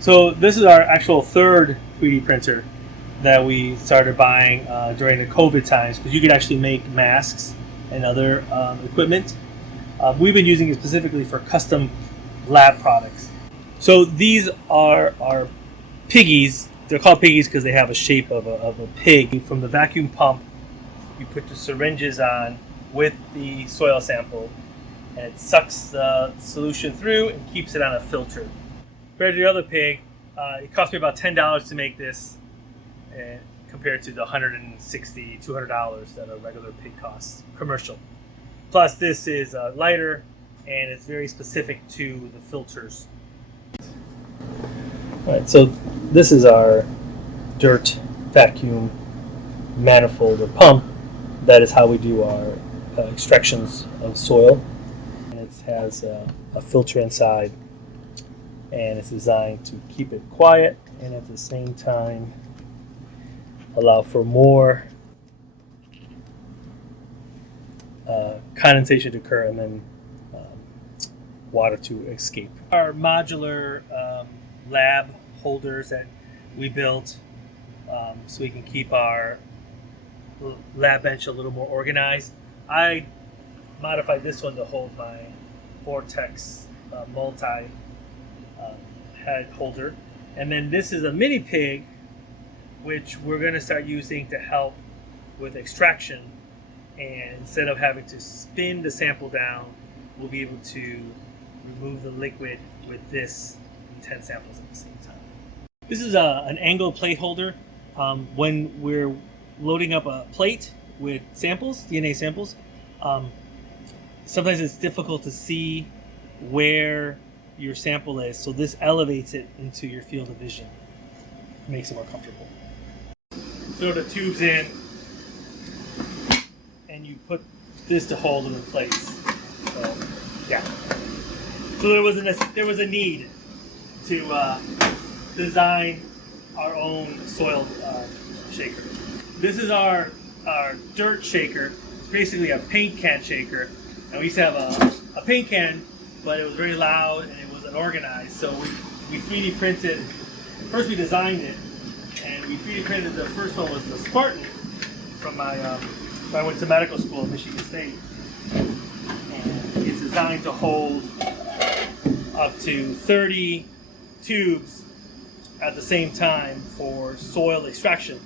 So this is our actual third 3D printer that we started buying during the COVID times, because you could actually make masks and other equipment. We've been using it specifically for custom lab products. So these are our Piggies. They're called Piggies because they have a shape of a pig. From the vacuum pump, you put the syringes on with the soil sample, and it sucks the solution through and keeps it on a filter. Compared to the other pig, it cost me about $10 to make this, compared to the $160, $200 that a regular pig costs, commercial. Plus, this is lighter, and it's very specific to the filters. All right, so this is our dirt vacuum manifold or pump. That is how we do our extractions of soil. And it has a filter inside, and it's designed to keep it quiet and at the same time allow for more condensation to occur and then water to escape. Our modular lab holders that we built so we can keep our lab bench a little more organized. I modified this one to hold my Vortex multi head holder, and then this is a mini pig which we're going to start using to help with extraction, and instead of having to spin the sample down, we'll be able to remove the liquid with this in 10 samples at the same time. This is an angle plate holder. When we're loading up a plate with samples, DNA samples, sometimes it's difficult to see where your sample is, so this elevates it into your field of vision. It makes it more comfortable. Throw the tubes in, and you put this to hold them in place. So, yeah. So there was a need to design our own soil shaker. This is our dirt shaker. It's basically a paint can shaker. And we used to have a paint can, but it was very loud and it was unorganized. So we 3D printed. First we designed it, and we 3D printed. The first one was the Spartan from I went to medical school at Michigan State. And it's designed to hold up to 30 tubes at the same time for soil extraction.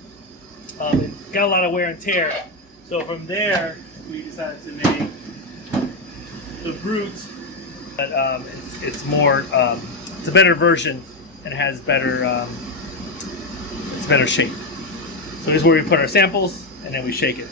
It got a lot of wear and tear. So from there, we decided to make the Brute. But it's more, it's a better version and it has better, it's better shape. So this is where we put our samples and then we shake it.